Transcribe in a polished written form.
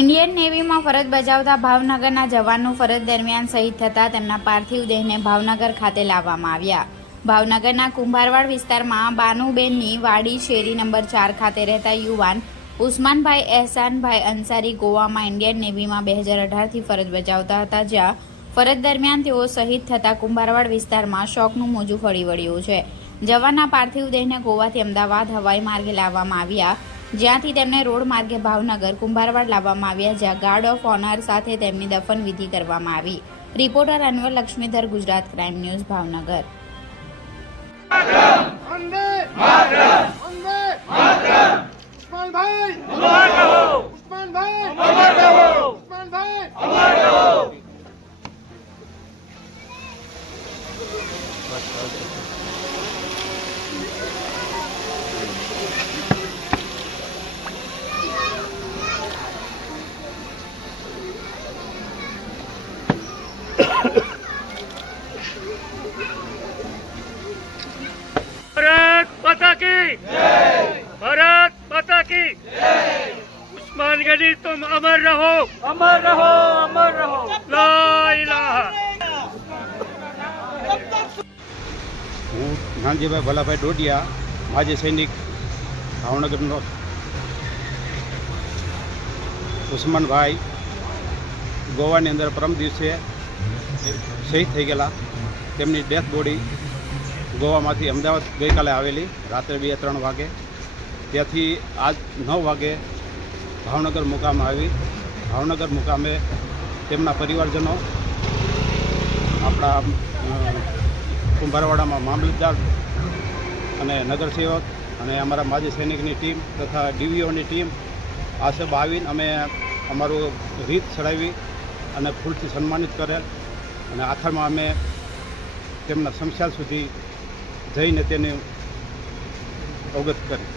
Indian નેવીમાં ફરજ બજાવતા ભાવનગરના જવાનનું ફરજ દરમિયાન શહીદ થતાં તેમના પાર્થિવ દેહને ભાવનગર ખાતે લાવવામાં આવ્યા. ભાવનગરના કુંભારવાડ વિસ્તારમાં બાનુબેનની વાડી શેરી નંબર 4 ખાતે રહેતા યુવાન ઉસ્માનભાઈ એહસાનભાઈ અંસારી ગોવામાં ઇન્ડિયન નેવીમાં 2018થી ફરજ બજાવતા હતા, જ્યાં ફરજ દરમિયાન તેઓ શહીદ થતાં કુંભારવાડ વિસ્તારમાં શોકનું મોજું ફરી વળ્યું છે. જવાનના પાર્થિવ દેહને ગોવાથી અમદાવાદ હવાઈ માર્ગે લાવવામાં આવ્યા, જ્યાંથી તેમને રોડ માર્ગે ભાવનગર કુંભારવાડ લાવવામાં આવ્યા, જ્યાં ગાર્ડ ઓફ ઓનર સાથે તેમની દફન વિધિ કરવામાં આવી. Reporter Anwar Laxmidhar, Gujarat crime news, Bhavnagar. Bharat माता की जय, भारत माता की जय। उस्मान गनी तुम अमर रहो, अमर रहो, अमर रहो, ला इलाहा. હું નાનજીભાઈ ભલાભાઈ ડોડિયા, માજી સૈનિક, ભાવનગરનો. ઉસ્માનભાઈ ગોવાની અંદર પરમ દિવસે શહીદ થઈ ગયેલા. તેમની ડેથ બોડી ગોવામાંથી અમદાવાદ ગઈકાલે આવેલી રાત્રે 2-3 વાગે. ત્યાંથી આજ 9 વાગે ભાવનગર મુકામે આવી. ભાવનગર મુકામે તેમના પરિવારજનો, આપણા કુંભારવાડામાં મામલતદાર અને નગરસેવક અને અમારા માજી સૈનિકની ટીમ તથા ડીવીઓની ટીમ આ સબ આવીને અમે અમારું રીત ચડાવી અને ફૂલથી સન્માનિત કરેલ. અને આખરમાં અમે તેમના શમશાન સુધી જઈને તેને અવગત કરી.